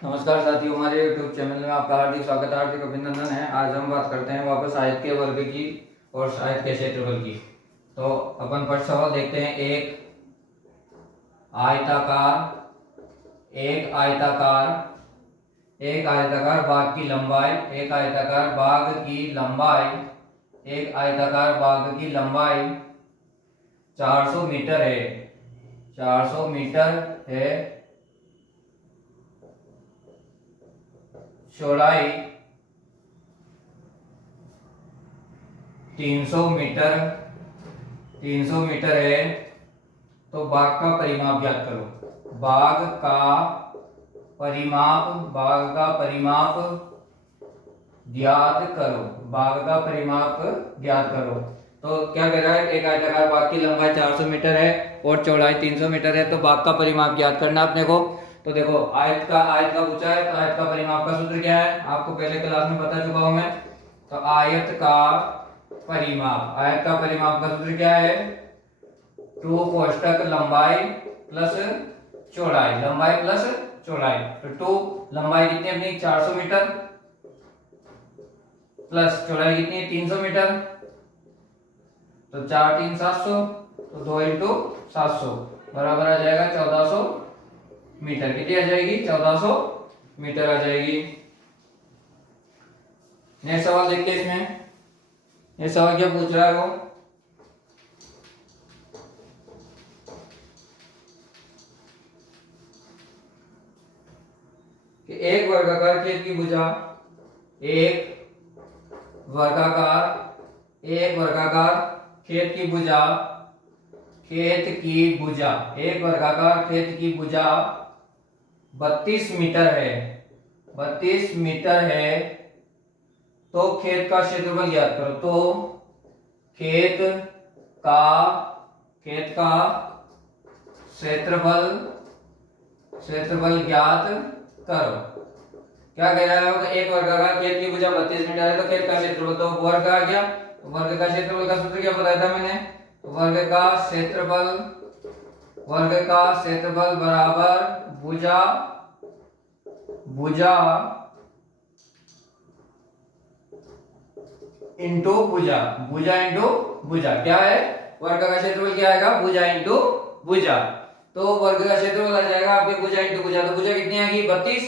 नमस्कार साथियों, हमारे YouTube चैनल में आपका हार्दिक स्वागत है, हार्दिक अभिनंदन है। आज हम बात करते हैं वापस आयत के वर्ग की और आयत के क्षेत्रफल की। तो अपन फर्स्ट सवाल देखते हैं। आयताकार एक आयताकार एक आयताकार बाग की लंबाई एक आयताकार बाग की लंबाई एक आयताकार बाग की लंबाई 400 मीटर है। 400 मीटर है। चौड़ाई 300 मीटर 300 मीटर है। तो बाग का परिमाप ज्ञात करो। बाग का परिमाप ज्ञात करो। बाग का परिमाप ज्ञात करो। तो क्या कह रहा है, एक आयताकार बाग की लंबाई 400 मीटर है और चौड़ाई 300 मीटर है। तो बाग का परिमाप ज्ञात करना अपने को। तो देखो, आयत का पूछा है, तो आयत का परिमाप का सूत्र क्या है, आपको पहले क्लास में बता चुका हूं मैं। तो आयत का परिमाप का सूत्र क्या है, 2 कोष्टक लंबाई प्लस चौड़ाई। तो 2 लंबाई कितनी है अपनी 400 मीटर प्लस चौड़ाई कितनी है 300 मीटर। तो 4 3 700, तो 2 इंटू 700 बराबर आ जाएगा 1400 मीटर। कितनी आ जाएगी, 1400 मीटर आ जाएगी। नेक्स्ट सवाल देखते हैं। इसमें ये सवाल क्या पूछ रहा है वो, कि एक वर्गाकार खेत की भुजा एक वर्गाकार खेत की भुजा एक वर्गाकार खेत की भुजा 32 मीटर है। 32 मीटर है। तो खेत का क्षेत्रफल ज्ञात करो। तो खेत का क्षेत्रफल ज्ञात करो। क्या कह रहा है, तो एक वर्गाकार खेत की भुजा 32 मीटर है। तो खेत का क्षेत्रफल, तो वर्ग आ गया। तो वर्ग का क्षेत्रफल का सूत्र क्या बताया था मैंने, तो वर्ग का क्षेत्रफल बराबर भुजा इंटू भुजा क्या है, वर्ग का क्षेत्रफल क्या आएगा, भुजा इंटू भुजा। तो वर्ग का क्षेत्रफल आ जाएगा आपके भुजा इंटू भुजा। तो भुजा कितनी आएगी 32,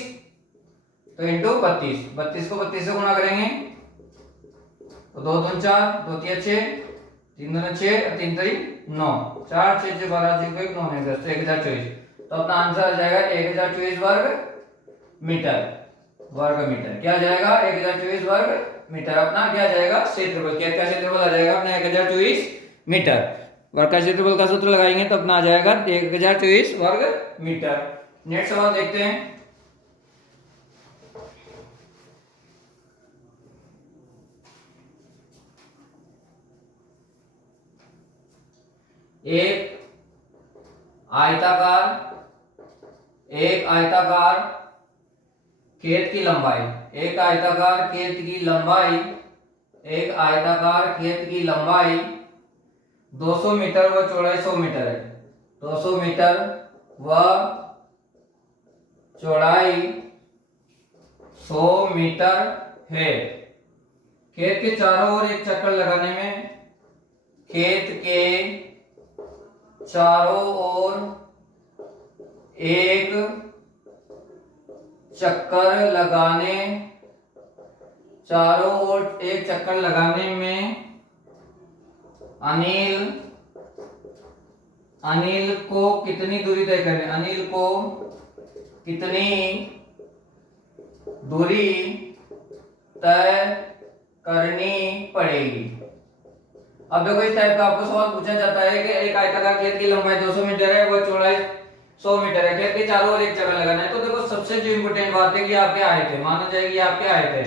तो इंटू 32 को 32 से गुणा करेंगे तो 2 दूनी 4, 2 तिया 6, 3 दूनी 6 और 3 तिरी 9, 4 6 6 12 0 1 9 10, तो 1024। तो अपना आंसर आ जाएगा 1024 वर्ग मीटर। क्या आ जाएगा, 1024 वर्ग मीटर अपना क्या आ जाएगा, क्षेत्रफल। खेत का क्षेत्रफल आ जाएगा अपना 1024 मीटर। वर्ग का क्षेत्रफल का सूत्र लगाएंगे तो अपना आ जाएगा 1024 वर्ग मीटर। नेक्स्ट सवाल देखते हैं। एक आयताकार खेत की लंबाई 200 मीटर व चौड़ाई 100 मीटर है। 200 मीटर व चौड़ाई 100 मीटर है। खेत के चारों ओर एक चक्कर लगाने में खेत के चारों ओर एक चक्कर लगाने में अनिल को कितनी दूरी तय करनी, अनिल को कितनी दूरी तय करनी पड़ेगी। अब देखो, इस टाइप का आपको सवाल पूछा जाता है कि एक आयताकार खेत की लंबाई 200 मीटर है, वो चौड़ाई 100 मीटर है। खेत के चारों ओर एक चक्कर लगाना है। तो देखो, सबसे जो इंपोर्टेंट बात है कि आपके आयत है, माना जाएगी आपके आयत है।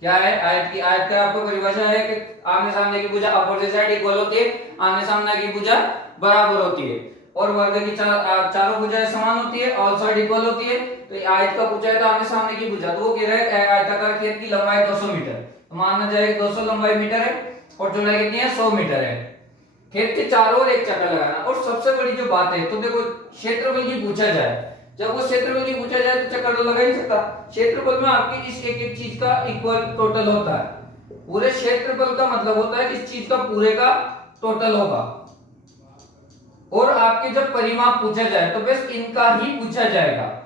क्या है, आयत का आपको परिभाषा है कि आमने सामने की भुजा अपोजिट साइड इक्वल होती है, आमने सामने की भुजा बराबर होती है, और वर्ग की चारों भुजाएं समान होती है, ऑल साइड इक्वल होती है। तो आयत का पूछा है तो आमने सामने की भुजा, तो वो कह रहा है आयताकार खेत की लंबाई 200 मीटर, तो मानना जाएगा 200 लंबाई मीटर है और चौड़ाई कितनी है 100 मीटर है। खेत के चारों ओर एक चक्कर लगाना। और सबसे बड़ी जो बात है, तो देखो क्षेत्रफल की पूछा जाए जब वो क्षेत्रफल की पूछा जाए तो चक्कर तो लगा ही नहीं सकता। क्षेत्रफल में आपकी इस एक एक चीज का इक्वल टोटल होता है। पूरे क्षेत्रफल का मतलब होता है कि इस चीज का पूरे का टोटल होगा। और आपके जब परिमाप पूछा जाए तो बस इनका ही पूछा जाएगा।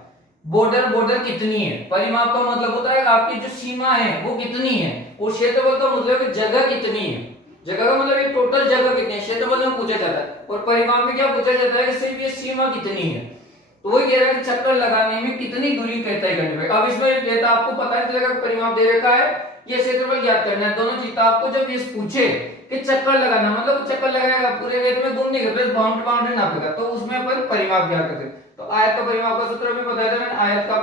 बॉर्डर कितनी है, परिमाप का मतलब होता है आपकी जो सीमा है वो कितनी है, और क्षेत्रफल का मतलब है जगह कितनी है। जगह का मतलब ये टोटल जगह कितनी है, क्षेत्रफल में पूछा जाता है। और परिमाप में क्या पूछा जाता है कि सिर्फ ये सीमा कितनी है। तो वही कह रहा है कि चक्कर लगाने में कितनी दूरी तय करनी पड़ेगी। अब इसमें डेटा आपको पता है चलेगा, परिमाप दे रखा है, ये क्षेत्रफल ज्ञात करना है। दोनों चीज आपको जब ये पूछे कि चक्कर लगाना, मतलब चक्कर लगाएगा पूरे रेत में घूमने के प्लस बाउंड्री नापेगा, तो उसमें अपन परिमाप ज्ञात करते हैं। तो आयत का परिमाप का सूत्र भी बताया था मैंने। आयत का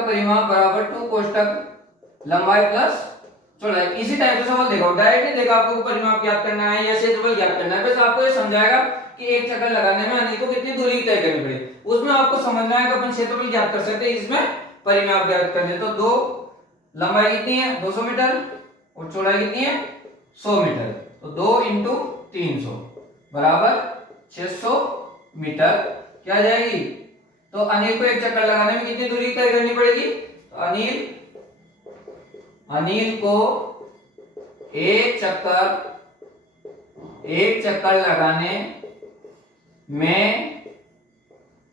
परिमाप बराबर 2 कोष्ठक लंबाई प्लस चौड़ाई। इसी टाइप से सवाल देखो, डायरेक्ट नहीं देखा आपको परिमाप ज्ञात करना है या क्षेत्रफल ज्ञात करना है, बस आपको ये समझाएगा कि एक चक्कर लगाने में अनिल को कितनी दूरी तय करनी पड़ेगी। उसमें आपको समझना है कि अपन क्षेत्रफल ज्ञात कर सकते हैं, इसमें परिमाप ज्ञात करने। तो दो लंबाई कितनी है 200 मीटर और चौड़ाई कितनी है 100 मीटर, तो 2 इंटू 300 बराबर 600 मीटर क्या आ जाएगी। तो अनिल को एक चक्कर लगाने में कितनी दूरी तय करनी पड़ेगी। तो अनिल को एक चक्कर लगाने में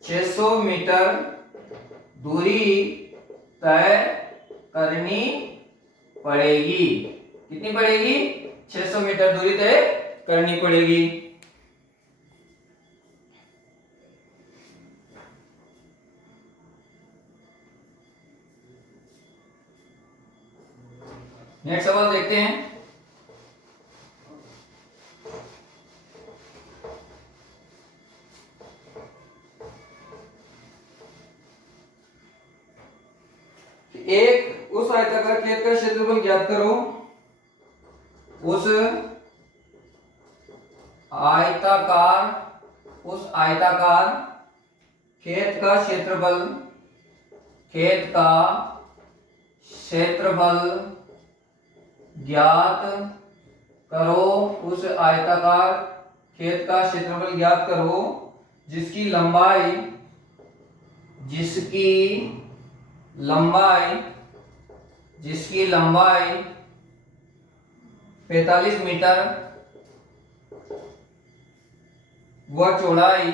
600 मीटर दूरी तय करनी पड़ेगी। कितनी पड़ेगी 600 मीटर दूरी तय करनी पड़ेगी। नेक्स्ट सवाल देखते हैं। एक उस आयताकार खेत का क्षेत्रफल ज्ञात करो। उस आयताकार खेत का क्षेत्रफल ज्ञात करो। उस आयताकार खेत का क्षेत्रफल ज्ञात करो जिसकी लंबाई 45 मीटर व चौड़ाई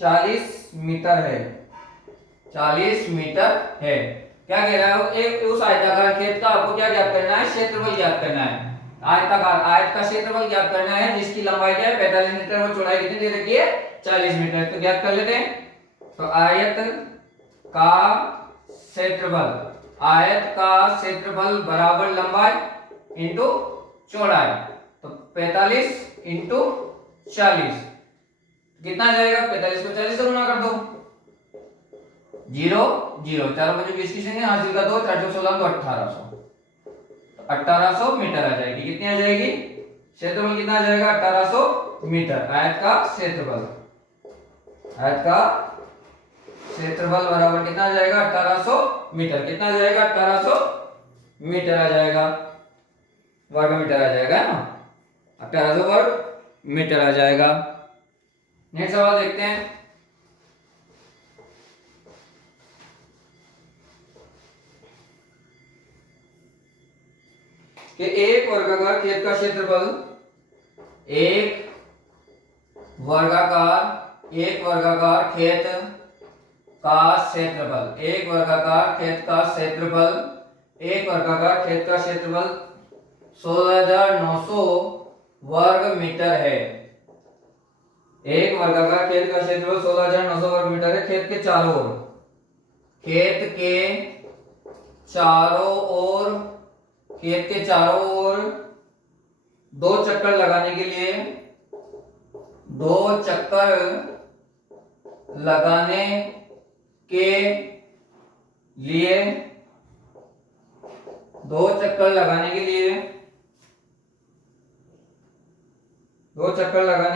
40 मीटर है। 40 मीटर है। क्या कह रहा है, एक उस आयताकार खेत का आपको क्या ज्ञात करना है, क्षेत्रफल ज्ञात करना है। आयत का क्षेत्रफल ज्ञात करना है जिसकी लंबाई क्या है 45 मीटर और चौड़ाई कितनी दे रखी है 40 मीटर। तो ज्ञात कर लेते हैं। तो आयत का क्षेत्रफल बराबर लंबाई इंटू चौड़ाई, तो 45 इंटू 40 कितना जाएगा, 45 को 40 से गुना कर दो, 0 0 4 5 20 की संख्या हासिल का 2 4 16 तो 1800 मीटर आ जाएगी। कितनी आ जाएगी, क्षेत्रफल कितना आ जाएगा 1800 मीटर। आयत का क्षेत्रफल बराबर कितना आ जाएगा 1800 मीटर। कितना आ जाएगा 1800 मीटर आ जाएगा, वर्ग मीटर आ जाएगा ना, 1800 वर्ग मीटर आ जाएगा। नेक्स्ट सवाल देखते हैं। कि एक वर्गाकार खेत का क्षेत्रफल एक वर्गाकार खेत का क्षेत्रफल 16,900 वर्ग मीटर है। एक वर्गाकार खेत का क्षेत्रफल 16,900 वर्ग मीटर है। खेत के चारों ओर दो चक्कर लगाने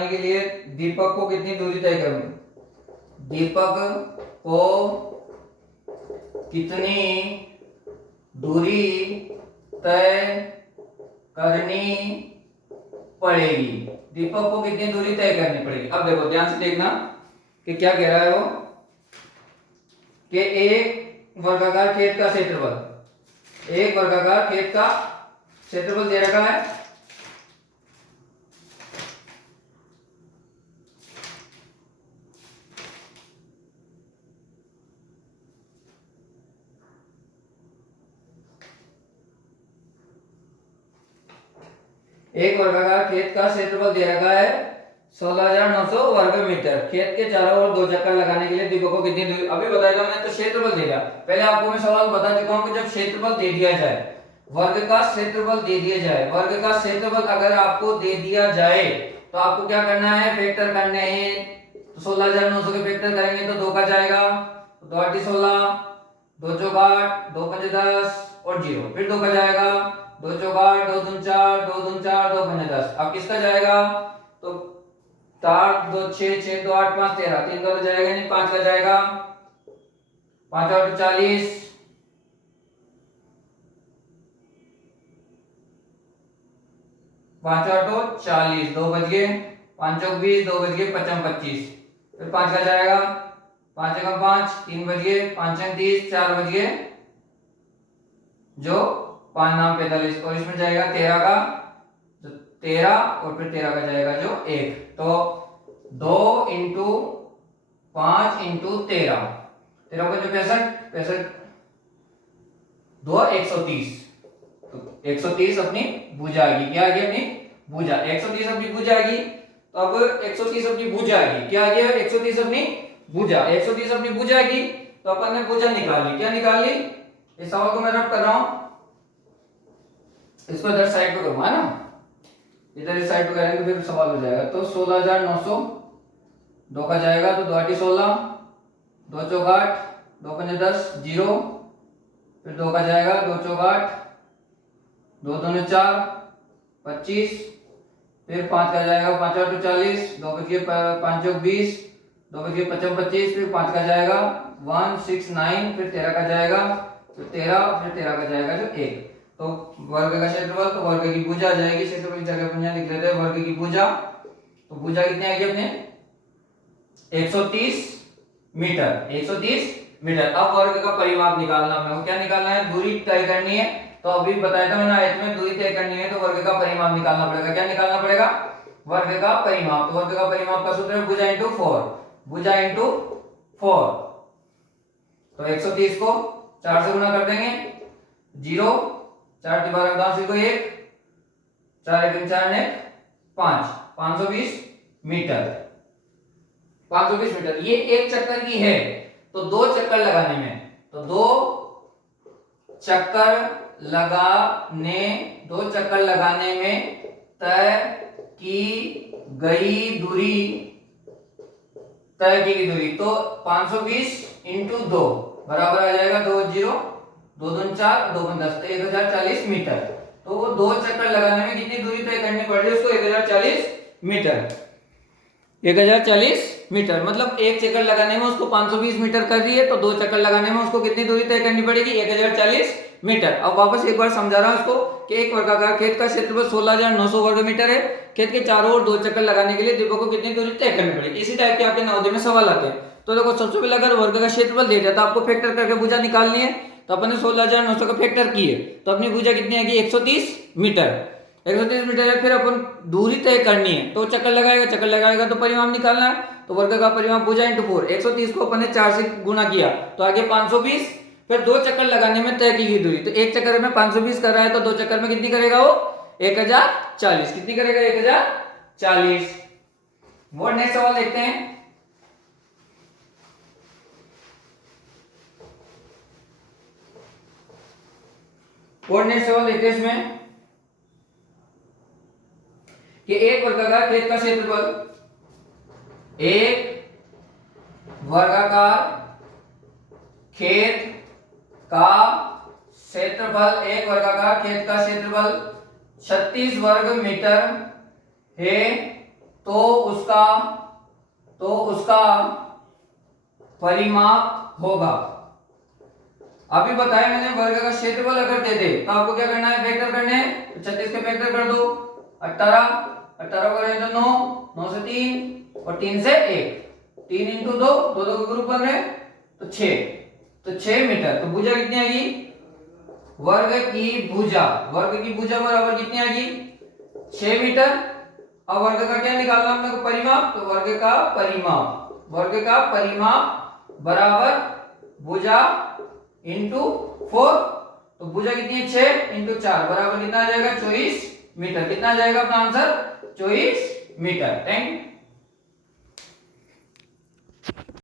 के लिए दीपक को कितनी दूरी तय करनी, दीपक को कितनी दूरी तय करनी पड़ेगी। दीपक को कितनी दूरी तय करनी पड़ेगी। अब देखो ध्यान से देखना कि क्या कह रहा है वो, कि एक वर्गाकार खेत का क्षेत्रफल, एक वर्गाकार खेत का क्षेत्रफल दे रखा है। एक वर्गाकार खेत का क्षेत्रफल दे रखा है 16,900 वर्ग मीटर। खेत के चारों ओर 2 चक्कर लगाने के लिए दीपक को कितनी दूरी, अभी बताया मैंने तो क्षेत्रफल दे दिया। पहले आपको मैं सवाल बता चुका हूं कि जब क्षेत्रफल दे दिया जाए, वर्ग का क्षेत्रफल दे दिया जाए, वर्ग का क्षेत्रफल अगर आपको दे दिया जाए तो आपको क्या करना है, फैक्टर करने हैं। तो 16,900 के फैक्टर करेंगे तो 2 का जाएगा, 2 8 16, 2 चौक 8, 2 5 10 और 0, फिर 2 का जाएगा, 2 चौक 8, 2 दूनी 4, 2 दूनी 4, 2 5 10। अब किसका जाएगा, तो 4 2 6 6 2 8 5 13, 3 का तो जाएगा नहीं, 5 का जाएगा, 5 8 40, 5 8 40, 2 बज गए, 5 चौक 20, 2 बज गए, 5 25, फिर 5 का जाएगा, 5 का 5, 3 बज गए, 5 30, 4 बज गए, जो 5 9 45, और इसमें जाएगा 13 का, जो 13 और फिर 13 का जाएगा जो 1। तो 2 इंटू 5 इंटू 13, 13 का जो 65, 2 130, तो 130 अपनी भुजा आएगी। क्या आ गई अपनी भुजा, 130 अपनी भुजा आएगी। तो अब 130 अपनी भुजा आएगी, क्या आ गया, 130 अपनी भुजा, 130 अपनी भुजा आएगी। तो अपन ने भुजा निकाल ली, क्या निकाल ली, इस सवाल को मैं रट कर रहा हूं, इसको इधर साइड पे करूंगा ना, इधर इस साइड पे करेंगे तो फिर सवाल हो जाएगा। तो 16,900, 2 का जाएगा तो 2 8 16, 2 चौक 8, 2 5 10 0, फिर 2 का जाएगा, 2 चौक 8, 2 दूनी 4 25, फिर 5 का जाएगा, 5 8 40, 2 बज गए 5 चौक 20, 2 बज गए 25 25, फिर 5 का जाएगा 1 6 9, फिर 13 का जाएगा, फिर 13, फिर 13 का जाएगा जो 1। तो वर्ग का क्षेत्रफल, तो वर्ग की भुजा आ जाएगी, क्षेत्रफल की जगह पर लिख लेते हैं वर्ग की भुजा। तो भुजा कितनी आएगी अपने 130 मीटर, 130 मीटर। अब वर्ग का परिमाप निकालना, हमें क्या निकालना है, दूरी तय करनी है। तो अभी बताया था मैंने आयत में दूरी तय करनी है तो वर्ग का परिमाप निकालना पड़ेगा। क्या निकालना पड़ेगा, वर्ग का परिमाप। तो वर्ग का परिमाप का सूत्र है भुजा इंटू 4, भुजा इंटू 4। तो 130 को 4 से गुणा कर देंगे, 0, 4 12 10 को 1, 4 1 4 ने 5, 520 मीटर, 520 मीटर। ये एक चक्कर की है, तो 2 चक्कर लगाने में, तो 2 चक्कर लगाने में तय की गई दूरी, तो 520 इंटू 2 बराबर आ जाएगा 2 0, 2 2 4, 2 10, तो 1040 मीटर। तो वो 2 चक्कर लगाने में कितनी दूरी तय करनी पड़ रही है उसको, 1040 मीटर, 1040 मीटर। मतलब एक चक्कर लगाने में उसको 520 मीटर कर रही है, तो 2 चक्कर लगाने में उसको कितनी दूरी तय करनी पड़ेगी, 1040 मीटर। अब वापस एक बार समझा रहा हूं उसको कि एक वर्गाकार खेत का क्षेत्रफल 16,900 वर्ग मीटर है। खेत के चारों ओर 2 चक्कर लगाने के लिए दीपक को कितनी दूरी तय करनी पड़ेगी। इसी टाइप के आपके नवोदय में सवाल आते हैं। तो देखो सबसे पहले अगर वर्ग का क्षेत्रफल दे दिया तो आपको फैक्टर करके भुजा निकालनी है। तो अपन ने 16,900 का फैक्टर किए तो अपनी भुजा कितनी आएगी, 130 मीटर, 130 मीटर है। फिर अपन दूरी तय करनी है तो चक्कर लगाएगा तो परिमाप निकालना है। तो वर्ग का परिमाप भुजा इंटू 4, 130 को अपन ने 4 से गुणा किया तो आगे 520, फिर 2 चक्कर लगाने में तय की गई दूरी। तो एक चक्कर में 520 कर रहा है तो 2 चक्कर में कितनी करेगा वो, 1040, कितनी करेगा, 1040। वो नेक्स्ट सवाल देखते हैं। और नेक्स्ट सवाल देखते हैं इसमें कि एक वर्गाकार खेत का क्षेत्रफल, एक वर्गाकार खेत का क्षेत्रफल, एक वर्गाकार खेत का क्षेत्रफल 36 वर्ग मीटर है, तो उसका परिमाप होगा। अभी बताया मैंने वर्ग का क्षेत्रफल अगर दे दे तो आपको क्या करना है, फैक्टर करने हैं। 36 के फैक्टर कर दो, 18, 18 करें तो 9, 9 से 3 और 3 से 1, 3 इंटू 2, 2 2 के ग्रुप बन रहे तो 6, तो 6 मीटर। तो भुजा कितनी आएगी, वर्ग की भुजा बराबर कितनी आएगी 6 मीटर। अब वर्ग का क्या निकालना हमने को, परिमाप, तो वर्ग का परिमाप बराबर भुजा इंटू 4, तो भुजा कितनी है 6 इंटू 4 बराबर कितना आ जाएगा 24 मीटर। कितना आ जाएगा अपना आंसर 24 मीटर। Thank you.